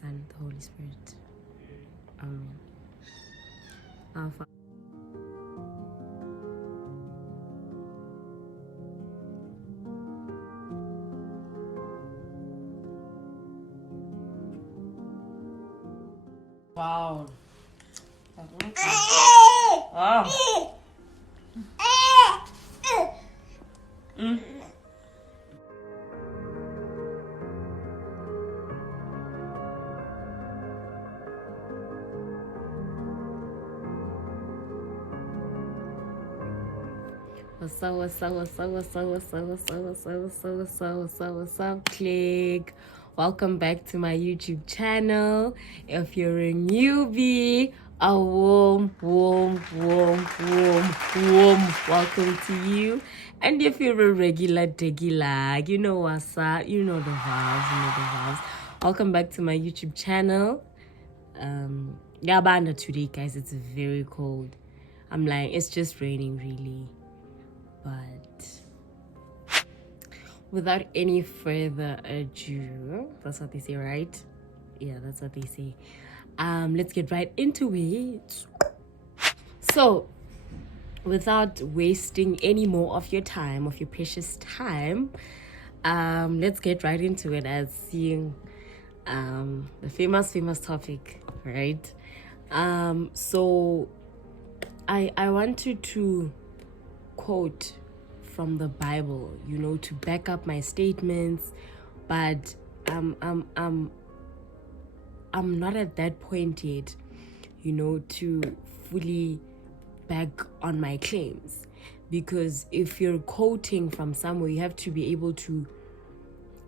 Son, the Holy Spirit. Amen. Our Father. Wow. Oh. What's up, clique? Welcome back to my YouTube channel. If you're a newbie, a warm welcome to you. And if you're a regular, you know what's up, you know the vibes. Welcome back to my YouTube channel. Banda today, guys, it's very cold. I'm like, it's just raining really. But without any further ado, that's what they say, right? Yeah, that's what they say. Let's get right into it. So, without wasting any more of your time, of your precious time, let's get right into it as seeing the famous topic, right? So I wanted to quote from the Bible, you know, to back up my statements, but I'm not at that point yet, you know, to fully back on my claims, because if you're quoting from somewhere, you have to be able to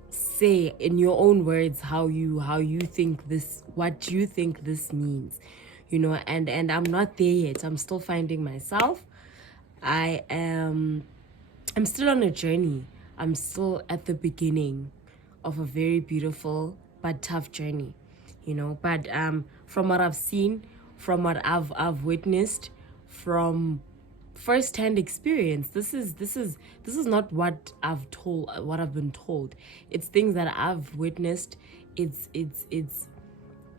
say in your own words how you think this, what you think this means, you know, and I'm not there yet. I'm still finding myself. I'm still on a journey. I'm still at the beginning of a very beautiful but tough journey, you know. But from what I've seen, from what I've witnessed, from first-hand experience, this is not what I've been told. It's things that I've witnessed. It's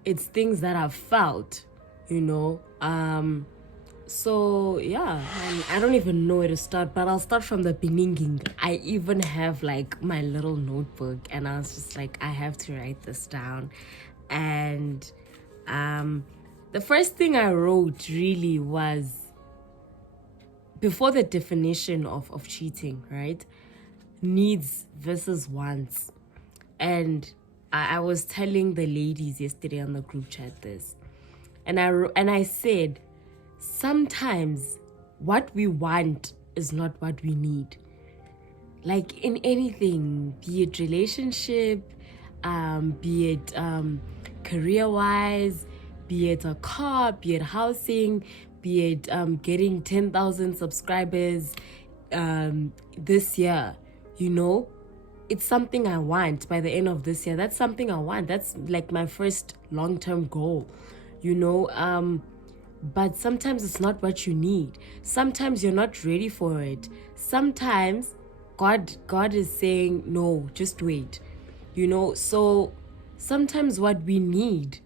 things that I've felt, you know. So yeah, I don't even know where to start, but I'll start from the beginning. I even have like my little notebook, and I was just like, I have to write this down. And the first thing I wrote really was before the definition of cheating, right? Needs versus wants. And I was telling the ladies yesterday on the group chat this, and I said, sometimes what we want is not what we need. Like in anything, be it relationship, be it career-wise, be it a car, be it housing, be it getting 10,000 subscribers this year, you know, it's something I want by the end of this year. That's something I want. That's like my first long-term goal, you know. But sometimes it's not what you need. Sometimes you're not ready for it. Sometimes God is saying, no, just wait. You know, so sometimes what we need,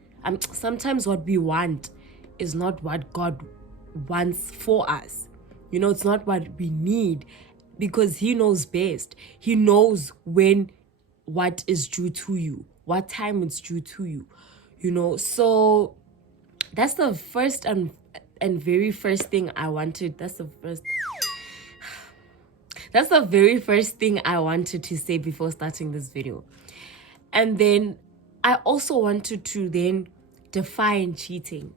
sometimes what we want is not what God wants for us. You know, it's not what we need, because He knows best. He knows when what is due to you, what time it's due to you, you know. So that's the first and very first thing I wanted. That's the very first thing I wanted to say before starting this video. And then I also wanted to then define cheating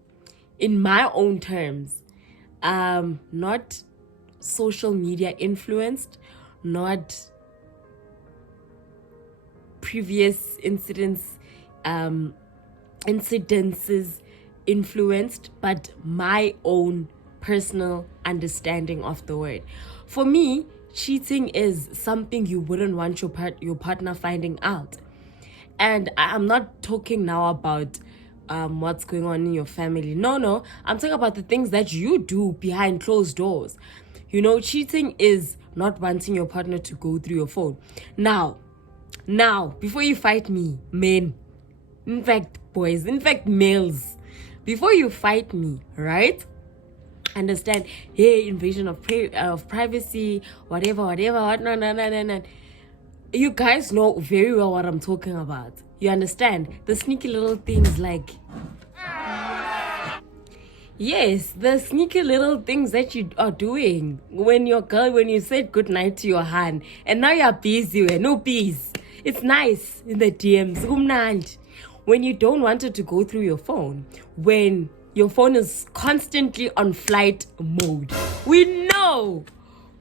in my own terms, not social media influenced, not previous incidences influenced, but my own personal understanding of the word. For me, cheating is something you wouldn't want your partner finding out. And I'm not talking now about what's going on in your family. No, I'm talking about the things that you do behind closed doors. You know, cheating is not wanting your partner to go through your phone. Now, before you fight me, men, In fact, boys, in fact, males, before you fight me, right? Understand, hey, invasion of privacy, whatever, what, no. You guys know very well what I'm talking about. You understand? The sneaky little things like, yes, the sneaky little things that you are doing when you said goodnight to your hand and now you're busy with no peace. It's nice in the DMs. When you don't want it to go through your phone, when your phone is constantly on flight mode. We know.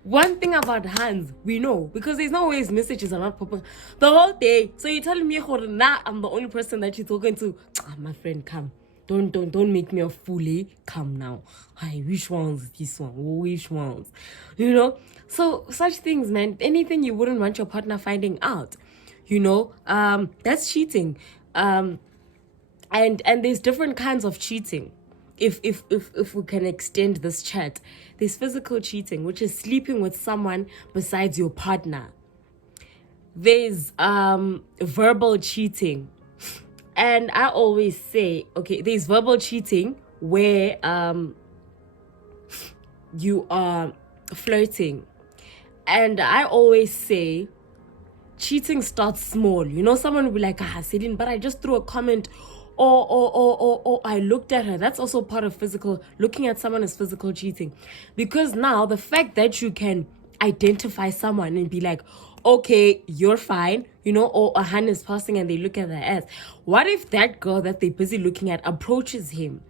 One thing about hands, we know, because there's no ways messages are not popping the whole day. So you're telling me, nah, I'm the only person that you're talking to. My friend, come. Don't make me a fool, eh? Come now. Hi, which one's this one? Which ones? You know? So such things, man. Anything you wouldn't want your partner finding out. You know? That's cheating. And there's different kinds of cheating. If we can extend this chat, there's physical cheating, which is sleeping with someone besides your partner. There's verbal cheating. And I always say, okay, there's verbal cheating where you are flirting. And I always say cheating starts small. You know, someone will be like, Celine, but I just threw a comment or I looked at her. That's also part of physical. Looking at someone is physical cheating. Because now the fact that you can identify someone and be like, okay, you're fine, you know, or a hand is passing and they look at their ass. What if that girl that they're busy looking at approaches him?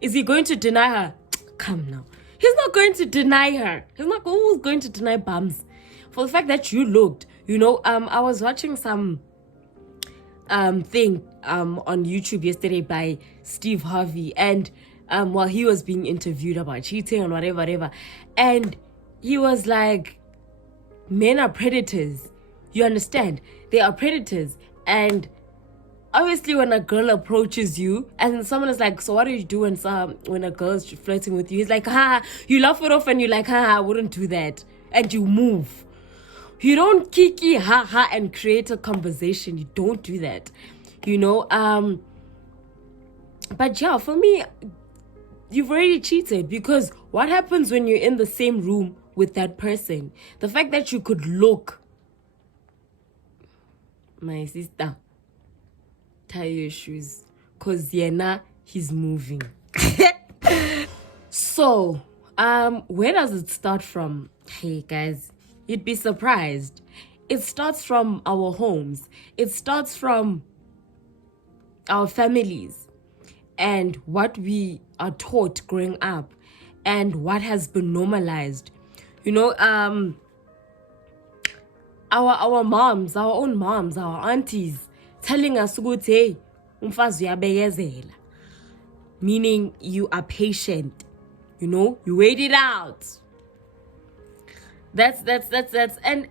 Is he going to deny her? Come now. He's not going to deny her. Who's going to deny bums? For the fact that you looked, you know, I was watching some thing on YouTube yesterday by Steve Harvey, and while he was being interviewed about cheating and whatever, and he was like, men are predators. You understand? They are predators. And obviously when a girl approaches you and someone is like, so what do you do when a girl is flirting with you? He's like, you laugh it off and you're like, I wouldn't do that. And you move. You don't kiki, and create a conversation. You don't do that. You know? But yeah, for me, you've already cheated, because what happens when you're in the same room with that person? The fact that you could look, my sister, tie your shoes, cause he's moving. So, where does it start from? Hey guys, you'd be surprised. It starts from our homes. It starts from our families and what we are taught growing up and what has been normalized. You know, our moms, our own moms, our aunties telling us, hey, umfazi uyabekezela, meaning you are patient. You know, you wait it out. That's and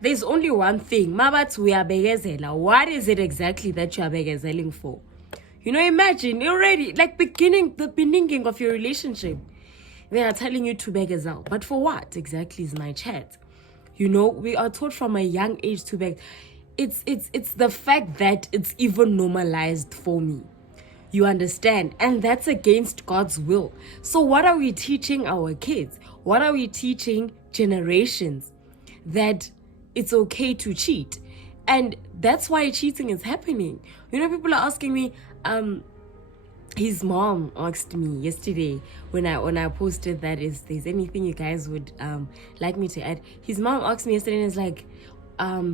there's only one thing. Mabat uyabekezela. What is it exactly that you are bekezeling for? You know, imagine already, like the beginning of your relationship, they are telling you to bekezel. But for what exactly is my chat? You know, we are taught from a young age to beg. It's the fact that it's even normalized for me. You understand? And that's against God's will. So what are we teaching our kids? What are we teaching generations? That it's okay to cheat. And that's why cheating is happening. You know, people are asking me, his mom asked me yesterday when I posted that if there's anything you guys would like me to add. His mom asked me yesterday and is like,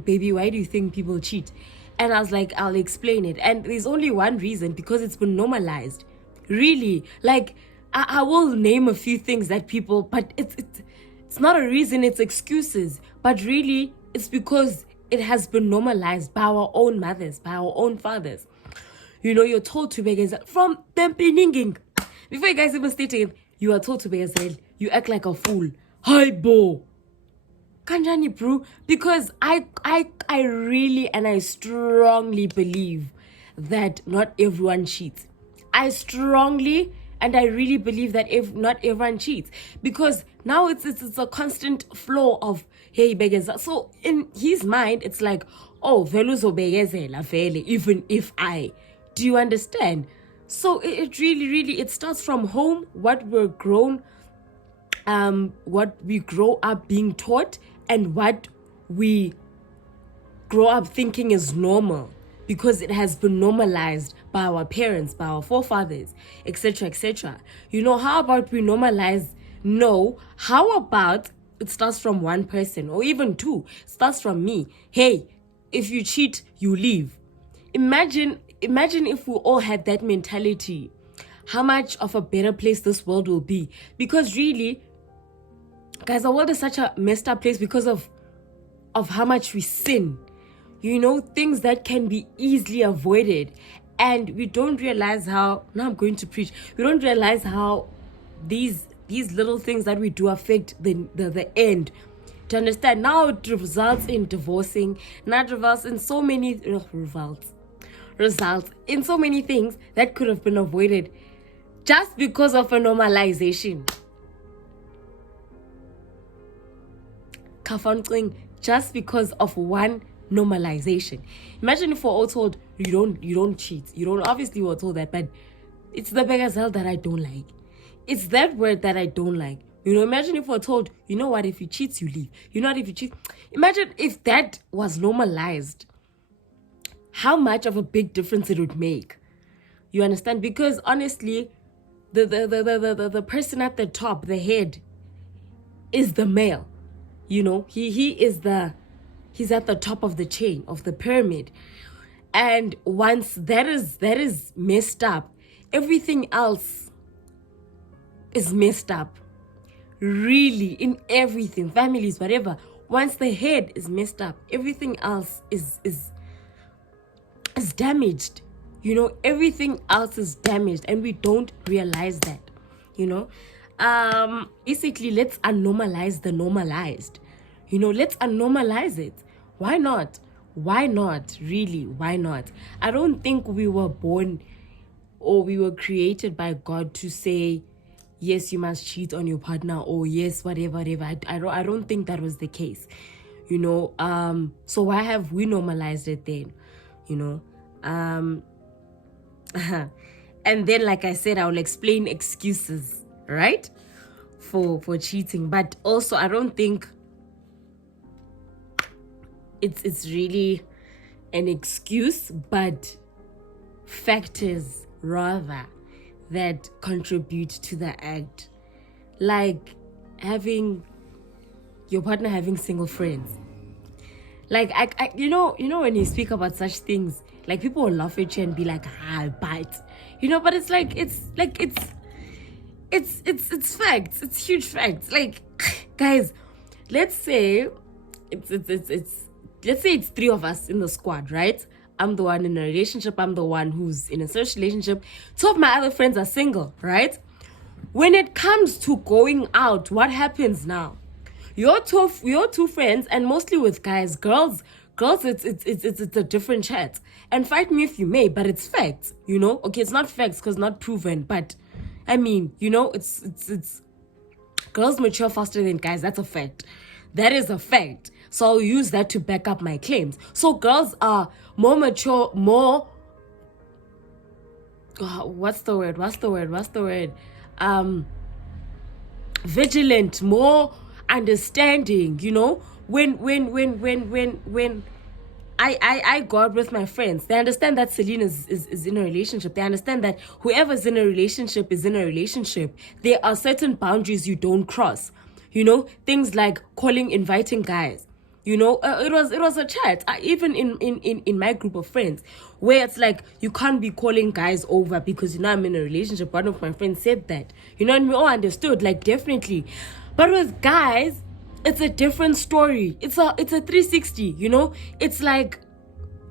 baby, why do you think people cheat? And I was like, I'll explain it. And there's only one reason, because it's been normalized. Really, like I will name a few things that people, but it's not a reason, it's excuses. But really, it's because it has been normalized by our own mothers, by our own fathers. You know, you're told to bekezel from the beginning. Before you guys even stated, you are told to bekezel. You act like a fool. Hi, bo. Kanjani, bro. Because I really and I strongly believe that not everyone cheats. I strongly and I really believe that not everyone cheats, because now it's a constant flow of, hey, bekezel. So in his mind, it's like, oh, vele uzobekezela vele, even if I. Do you understand? So it really, it starts from home, what we grow up being taught, and what we grow up thinking is normal, because it has been normalized by our parents, by our forefathers, etc., etc. How about we normalize? No, how about it starts from one person, or even two? It starts from me. Hey, if you cheat, you leave. Imagine if we all had that mentality, how much of a better place this world will be. Because really, guys, the world is such a messed up place because of how much we sin. Things that can be easily avoided. And we don't realize how, now I'm going to preach, we don't realize how these little things that we do affect the end. To understand, now it results in divorcing, now it results in so many results in so many things that could have been avoided just because of a normalization. Just because of one normalization. Imagine if we're all told you don't cheat. Obviously we're told that, but it's the Bekezela that I don't like. It's that word that I don't like. Imagine if we're told, you know what, if you cheat, you leave. If you cheat. Imagine if that was normalized. How much of a big difference it would make. You understand? Because honestly, the person at the top, the head, is the male. He's at the top of the chain, of the pyramid. And once that is messed up, everything else is messed up. Really, in everything, families, whatever. Once the head is messed up, everything else is damaged. Everything else is damaged, and we don't realize that. Basically, let's unnormalize the normalized. Let's unnormalize it. Why not? Really, why not? I don't think we were born, or we were created by God to say, yes, you must cheat on your partner, or yes, whatever. I don't think that was the case. So why have we normalized it then? And then, like I said, I will explain excuses, right? For cheating. But also, I don't think it's really an excuse, but factors rather that contribute to the act. Like having your partner having single friends. Like I when you speak about such things, like people will laugh at you and be like, but but it's facts. It's huge facts. Like, guys, let's say it's three of us in the squad, right? I'm the one in a relationship. I'm the one who's in a social relationship. Two of my other friends are single, right? When it comes to going out, what happens now? Your two friends, and mostly with guys, girls, it's a different chat. And fight me if you may, but it's facts, Okay, it's not facts because not proven, but I mean, it's girls mature faster than guys. That's a fact. That is a fact. So I'll use that to back up my claims. So girls are more mature, more what's the word? Vigilant, more understanding, when I go out with my friends, they understand that Celine is in a relationship. They understand that whoever's in a relationship is in a relationship. There are certain boundaries you don't cross. Things like inviting guys. It was a chat, even in my group of friends, where it's like, you can't be calling guys over because I'm in a relationship. One of my friends said that, and we all understood, like, definitely. But with guys, it's a different story. It's a 360. It's like,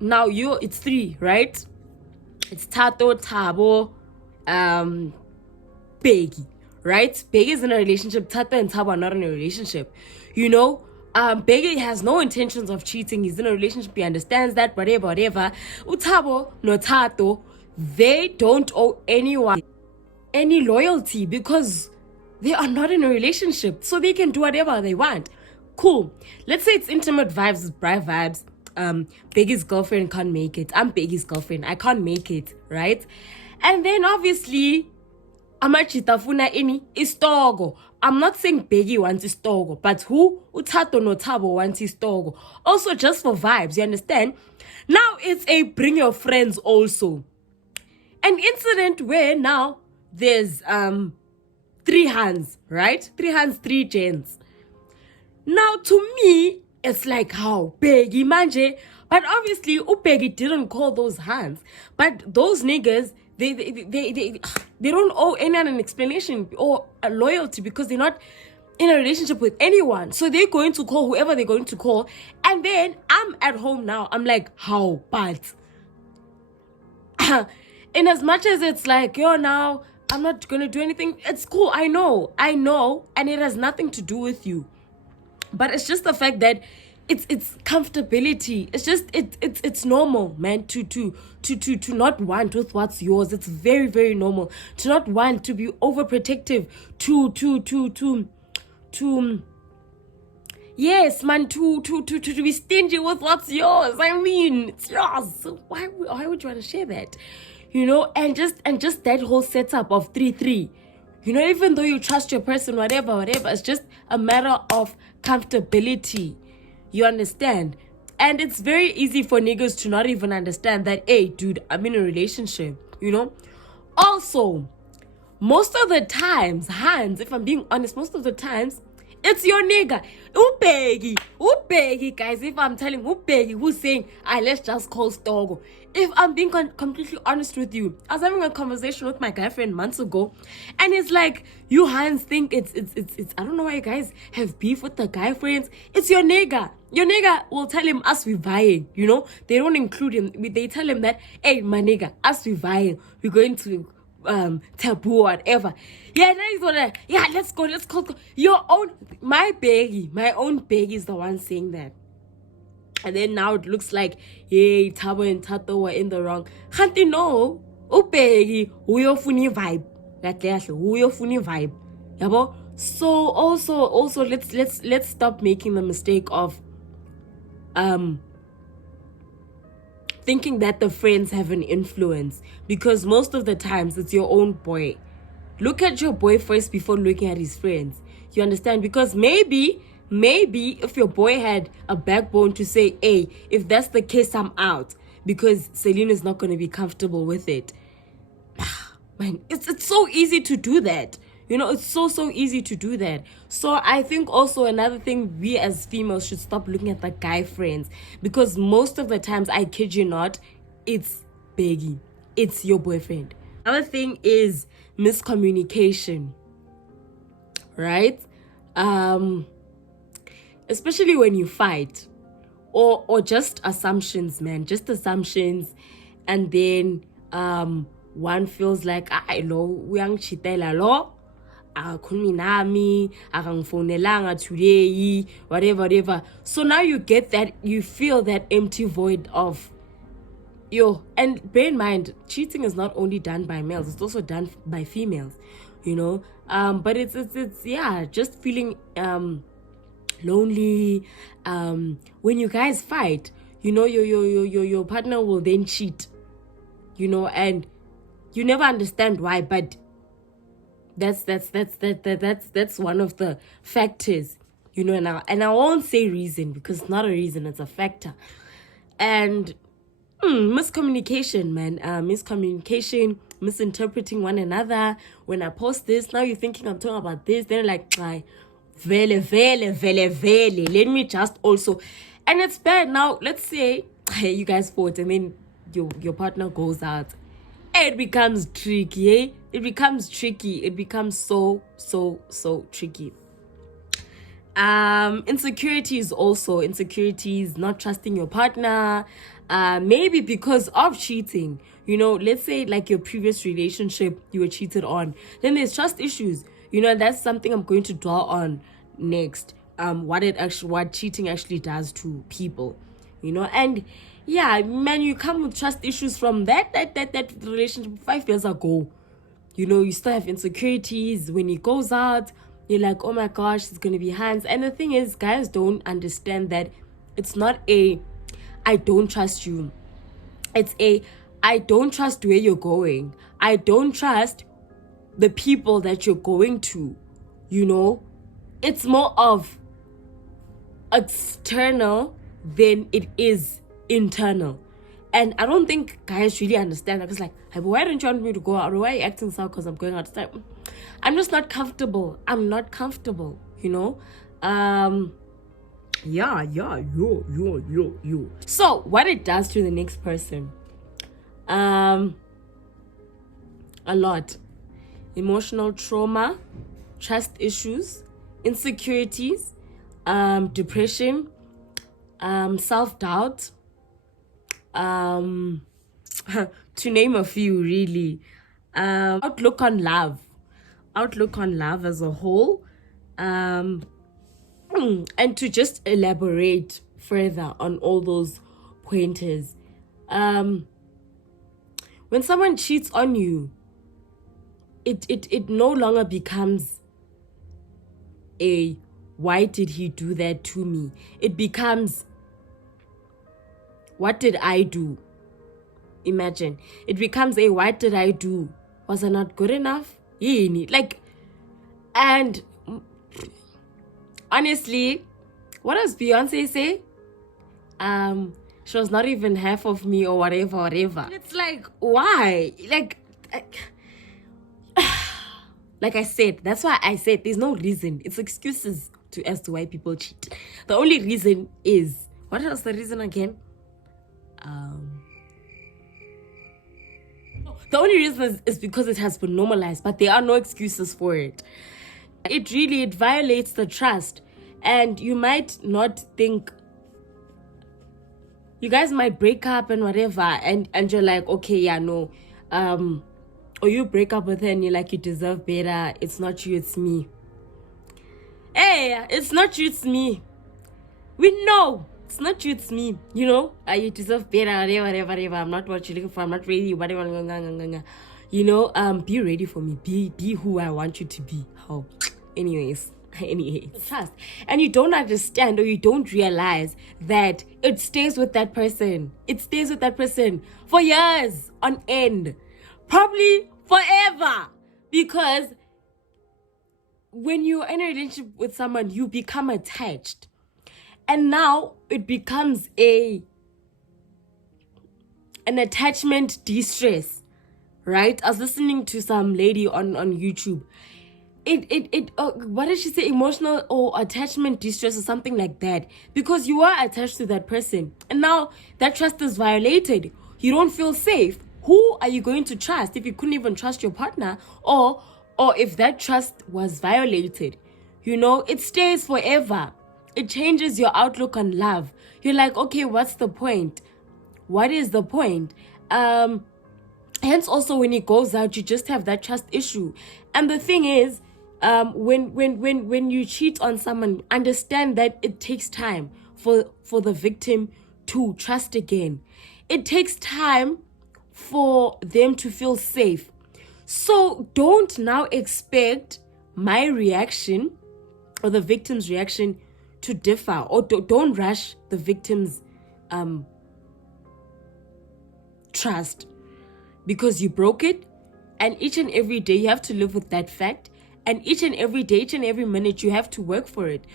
now it's three, right? It's Tato, Tabo, Peggy, right? Peggy is in a relationship. Tato and Tabo are not in a relationship. Peggy has no intentions of cheating. He's in a relationship. He understands that, whatever. Utabo, no Tato, they don't owe anyone any loyalty because they are not in a relationship. So they can do whatever they want. Cool. Let's say it's intimate vibes, bright vibes. Beggy's girlfriend can't make it. I'm Beggy's girlfriend. I can't make it, right? And then obviously, amachitafuna ini istogo. I'm not saying Beggy wants istogo, but who Utato no Tabo wants istogo. Also, just for vibes, you understand? Now it's a bring your friends also. An incident where now there's 3 hands, right? 3 hands, 3 gents. Now to me, it's like how Beggy manje. But obviously, Upegi didn't call those hands. But those niggas, they don't owe anyone an explanation or a loyalty because they're not in a relationship with anyone. So they're going to call whoever they're going to call. And then I'm at home now. I'm like, how? But in as much as it's like, yo, now I'm not going to do anything. It's cool. I know. And it has nothing to do with you. But it's just the fact that it's comfortability. It's just it's normal, man, to not want with what's yours. It's very, very normal to not want to be overprotective, to yes, man, to be stingy with what's yours. I mean, it's yours. So why would you want to share that? You know, and just that whole setup of 3-3. You know, even though you trust your person, whatever, it's just a matter of comfortability. You understand? And it's very easy for niggas to not even understand that, hey, dude, I'm in a relationship, you know? Also, most of the times, Hans, if I'm being honest, most of the times, it's your nigga. Upegi, guys. If I'm telling Upegi, who's saying, let's just call Stogo. If I'm being completely honest with you, I was having a conversation with my girlfriend months ago, and it's like, you Hans think it's I don't know why you guys have beef with the guy friends. It's your nigga. Your nigga will tell him us we vying, you know? They don't include him. They tell him that, hey, my nigga, us we vying. We're going to taboo or whatever. Yeah, now he's gonna, let's go. Your own, my own Beggy is the one saying that. And then now it looks like, yay, Tabo and Tato were in the wrong. Can't you know? Beggy, uyo funny vibe. Uyo funny vibe. Yabo? So also let's stop making the mistake of thinking that the friends have an influence, because most of the times it's your own boy. Look at your boy first before looking at his friends. You understand? Because maybe if your boy had a backbone to say, hey, if that's the case, I'm out, because Celine is not going to be comfortable with it. Man, it's so easy to do that. You know, it's so easy to do that. So I think also another thing, we as females should stop looking at the guy friends, because most of the times, I kid you not, it's Beggy. It's your boyfriend. Another thing is miscommunication, right? Especially when you fight, or just assumptions, man, just assumptions, and then one feels like, uyang chitela lo, akhulumi nami, akangifonelanga today, whatever. So now you get that, you feel that empty void of, and bear in mind, cheating is not only done by males, it's also done by females, you know. But it's just feeling lonely. When you guys fight, you know, your partner will then cheat, you know, and you never understand why, but that's one of the factors, you know. And I won't say reason, because it's not a reason, it's a factor. And miscommunication, man. Miscommunication, misinterpreting one another. When I post this, now you're thinking I'm talking about this. Then like, vele. Let me just also, and it's bad. Now let's say you guys fought, and then your partner goes out. It becomes tricky, eh? It becomes tricky. It becomes so tricky. Insecurities, not trusting your partner, maybe because of cheating. You know, let's say like your previous relationship, you were cheated on. Then there's trust issues. You know, that's something I'm going to dwell on next. What cheating actually does to people. You know, and yeah, man, you come with trust issues from that relationship 5 years ago. You know, you still have insecurities. When he goes out, you're like, oh my gosh, it's gonna be hands. And the thing is, guys don't understand that it's not a I don't trust you. It's a, I don't trust where you're going. I don't trust the people that you're going to, you know. It's more of external than it is internal. And I don't think guys really understand that. It's like, hey, but why don't you want me to go out? Or why are you acting so? Because I'm going out. It's like, I'm just not comfortable. I'm not comfortable, you know. Yeah, yo. So what it does to the next person, a lot. Emotional trauma, trust issues, insecurities, depression, self-doubt, to name a few, really. Outlook on love as a whole, and to just elaborate further on all those pointers. When someone cheats on you, it no longer becomes a why did he do that to me? It becomes, what did I do? Imagine. It becomes a what did I do? Was I not good enough? Like, and honestly, what does Beyonce say? She was not even half of me or whatever. It's like, why? Like I said, that's why I said there's no reason. It's excuses as to why people cheat. The only reason is, what was the reason again? The only reason is because it has been normalized, but there are no excuses for it. It violates the trust. And you might not think, you guys might break up and whatever, and you're like, okay, yeah, no, or you break up with her and you're like, you deserve better. It's not you, it's me. Hey, it's not you, it's me. We know it's not you, it's me. You know, you deserve better, whatever. I'm not what you're looking for. I'm not ready, whatever. You know, be ready for me. Be who I want you to be. How? Anyways, trust. And you don't understand, or you don't realize that it stays with that person. It stays with that person for years on end. Probably forever. Because when you're in a relationship with someone, you become attached. And now it becomes an attachment distress, right? I was listening to some lady on YouTube. What did she say? Emotional or attachment distress or something like that. Because you are attached to that person. And now that trust is violated. You don't feel safe. Who are you going to trust if you couldn't even trust your partner, or if that trust was violated? You know, it stays forever. It changes your outlook on love. You're like, okay, what's the point? What is the point? Hence also when it goes out, you just have that trust issue. And the thing is, when you cheat on someone, understand that it takes time for the victim to trust again. It takes time for them to feel safe. So don't now expect my reaction or the victim's reaction to differ, or don't rush the victim's trust, because you broke it. And each and every day you have to live with that fact, and each and every day, each and every minute, you have to work for it.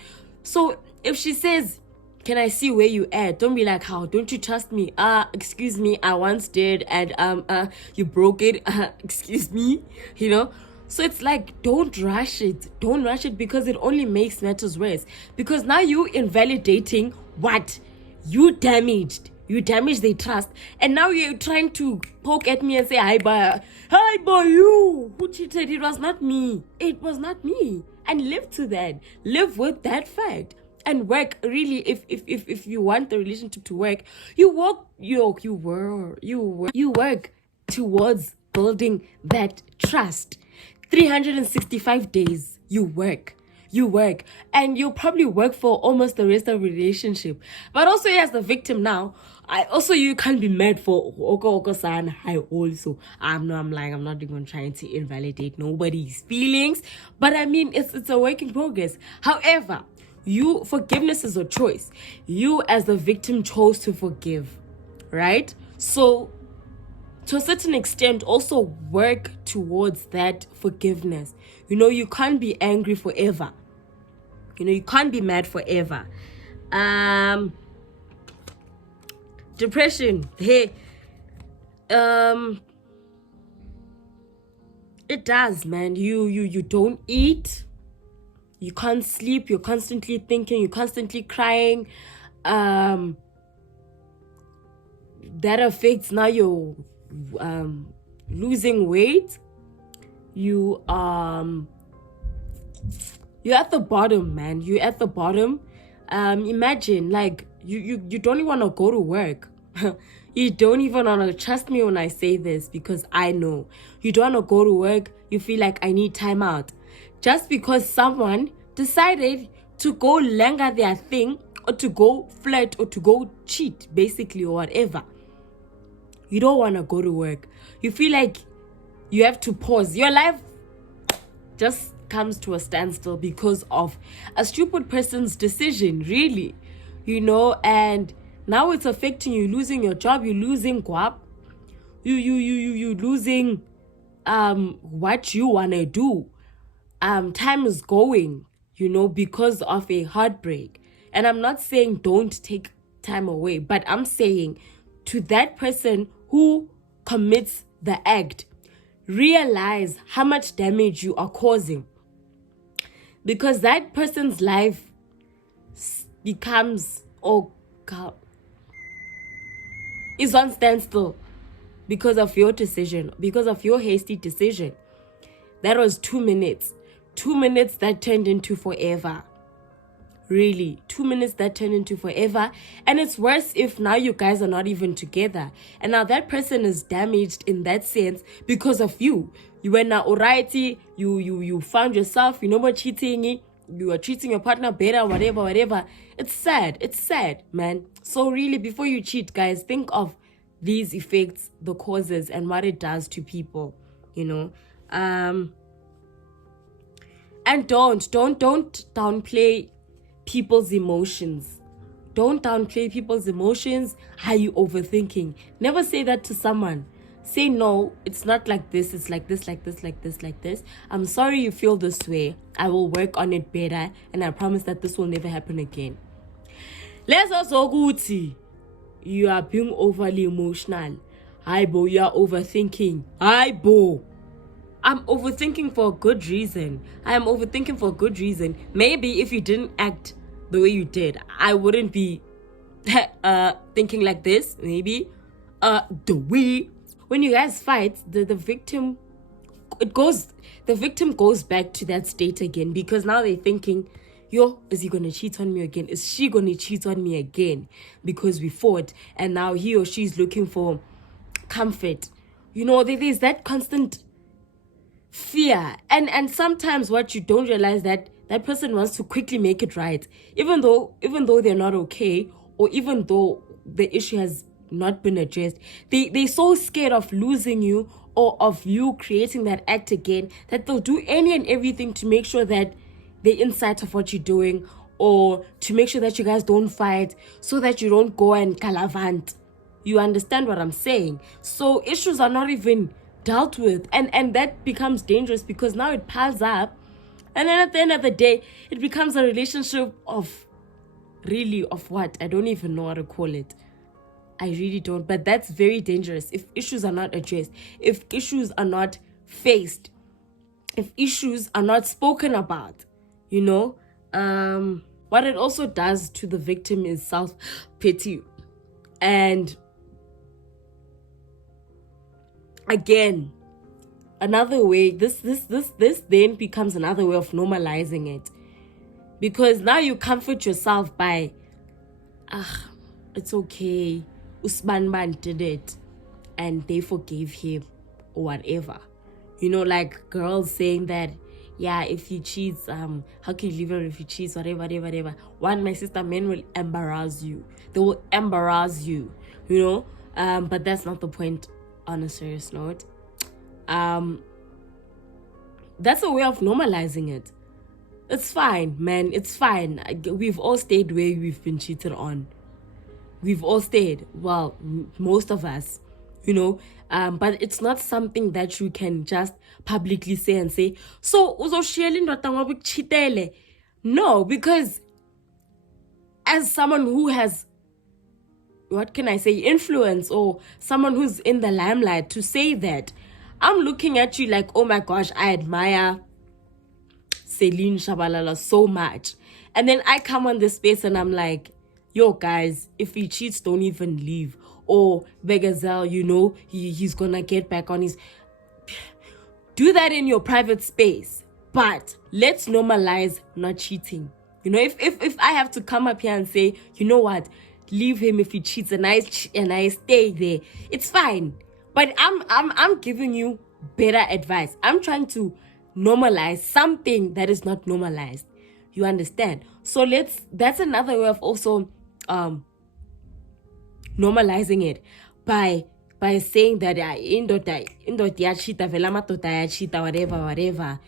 So if she says, can I see where you at? Don't be like, how? Don't you trust me? Excuse me, I once did, and you broke it. Excuse me, you know? So it's like, don't rush it. Don't rush it, because it only makes matters worse. Because now you invalidating what you damaged. You damaged their trust. And now you're trying to poke at me and say, hi, boy, you who cheated. It was not me. It was not me. And live to that. Live with that fact. And work, really, if you want the relationship to work, you work towards building that trust. 365 days, you work, and you'll probably work for almost the rest of the relationship. But also, as the victim now, you can't be mad for Oko san. I'm not even trying to invalidate nobody's feelings, but I mean, it's a work in progress. However, Forgiveness is a choice. You as the victim chose to forgive, right? So to a certain extent, also work towards that forgiveness. You can't be angry forever. You can't be mad forever. Depression, hey, it does, man. You don't eat, you can't sleep, you're constantly thinking, you're constantly crying. That affects now you're losing weight. You're at the bottom, man. You're at the bottom. Imagine, like, you don't even want to go to work. You don't even want to, trust me when I say this, because I know. You don't want to go to work. You feel like, I need time out. Just because someone decided to go langa their thing, or to go flirt, or to go cheat, basically, or whatever. You don't want to go to work. You feel like you have to pause. Your life just comes to a standstill because of a stupid person's decision, really. And now it's affecting you, losing your job, you losing guap, you losing what you wanna do. Time is going, because of a heartbreak. And I'm not saying don't take time away, but I'm saying to that person who commits the act, realize how much damage you are causing, because that person's life becomes, is on standstill because of your decision, because of your hasty decision. That was 2 minutes. 2 minutes that turned into forever. Really, 2 minutes that turned into forever. And it's worse if now you guys are not even together. And now that person is damaged in that sense because of you. You were now alrighty, you found yourself, you know what, cheating, you are treating your partner better, whatever. It's sad, man. So really, before you cheat, guys, think of these effects, the causes, and what it does to people, And don't downplay people's emotions. Don't downplay people's emotions. Are you overthinking? Never say that to someone. Say, no, it's not like this. It's like this, like this, like this, like this. I'm sorry you feel this way. I will work on it better. And I promise that this will never happen again. Let's also go to, you are being overly emotional. Hi, bo, you are overthinking. Hi, bo. I'm overthinking for a good reason. I am overthinking for a good reason. Maybe if you didn't act the way you did, I wouldn't be thinking like this. Maybe the way when you guys fight, the victim goes back to that state again, because now they're thinking, is he gonna cheat on me again? Is she gonna cheat on me again? Because we fought, and now he or she's looking for comfort. There's that constant fear, and sometimes what you don't realize, that person wants to quickly make it right, even though they're not okay, or even though the issue has not been addressed. They're so scared of losing you, or of you creating that act again, that they'll do any and everything to make sure that they're inside of what you're doing, or to make sure that you guys don't fight, so that you don't go and galavant. You understand what I'm saying? So issues are not even dealt with, and that becomes dangerous, because now it piles up, and then at the end of the day, it becomes a relationship of what? I don't even know how to call it. I really don't. But that's very dangerous if issues are not addressed, if issues are not faced, if issues are not spoken about. What it also does to the victim is self-pity. And again, another way, this then becomes another way of normalizing it, because now you comfort yourself by, it's okay, Usman did it and they forgave him, or whatever. Like girls saying that, yeah, if he cheats, how can you leave him if he cheats, whatever. One, my sister, men will embarrass you. They will embarrass you, but that's not the point. On a serious note, that's a way of normalizing it. It's fine, man. It's fine. We've all stayed where we've been cheated on. We've all stayed. Well, most of us, you know. But it's not something that you can just publicly say and say, so uzoshiyela indoda ngoba ikuchitele. No, because as someone who has, what can I say, influence, or someone who's in the limelight, to say that, I'm looking at you like, oh my gosh, I admire Celine Shabalala so much. And then I come on this space and I'm like, yo guys, if he cheats, don't even leave. Or Bekezela, you know, he's gonna get back on his... Do that in your private space. But let's normalize not cheating. You know, if I have to come up here and say, you know what, leave him if he cheats, and I stay there, it's fine. But I'm giving you better advice. I'm trying to normalize something that is not normalized. You understand? So that's another way of also normalizing it by saying that indoda yachita, vela madoda yachita, whatever.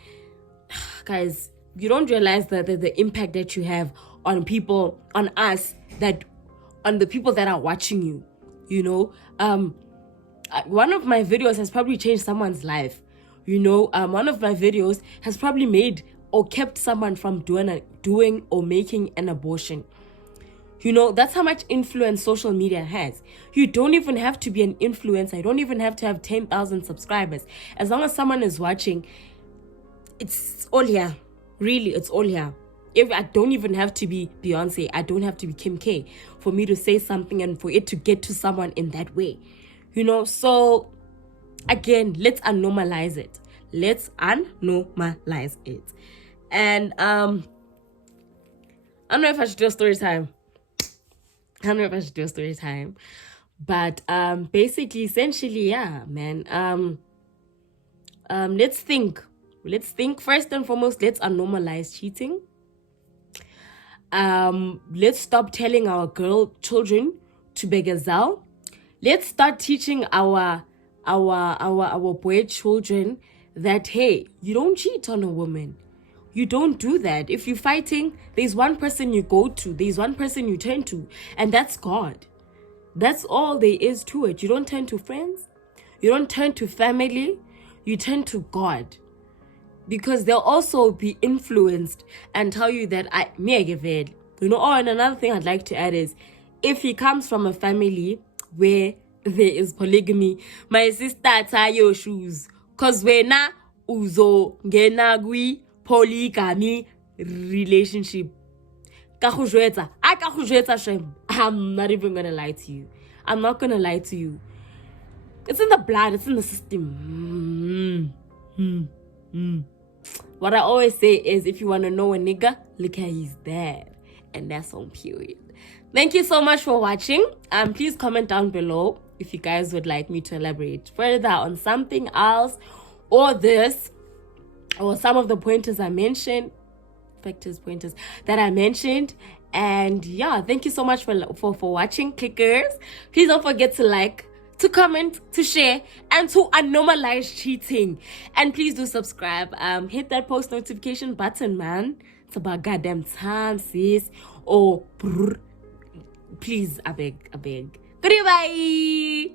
Guys, you don't realize that the impact that you have on people, on us, that on the people that are watching you. You know, one of my videos has probably changed someone's life. You know, one of my videos has probably made or kept someone from doing or making an abortion. You know, that's how much influence social media has. You don't even have to be an influencer. You don't even have to have 10,000 subscribers. As long as someone is watching, it's all here. Really, it's all here. If I don't even have to be Beyonce, I don't have to be Kim K for me to say something and for it to get to someone in that way. You know, so again, let's unnormalize it. Let's unnormalize it. And I don't know if I should do a story time. But basically, essentially, yeah, man. Let's think first and foremost. Let's unnormalize cheating. Let's stop telling our children to Bekezela. Let's start teaching our boy children that, hey, you don't cheat on a woman. You don't do that. If you're fighting, there's one person you go to, there's one person you turn to, and that's God. That's all there is to it. You don't turn to friends, you don't turn to family, you turn to God. Because they'll also be influenced and tell you that you know. Oh, and another thing I'd like to add is, if he comes from a family where there is polygamy, my sister tie your shoes. Cause wena uzo genagui polygamy relationship. I'm not even gonna lie to you. I'm not gonna lie to you. It's in the blood, it's in the system. What I always say is, if you want to know a nigga, look at his dad. And that's on period. Thank you so much for watching. Please comment down below if you guys would like me to elaborate further on something else, or this, or some of the pointers I mentioned, pointers that I mentioned. And yeah, thank you so much for watching, clickers. Please don't forget to like, to comment, to share, and to unnormalize cheating. And please do subscribe. Hit that post notification button, man. It's about goddamn time, sis. Or please, I beg. Goodbye.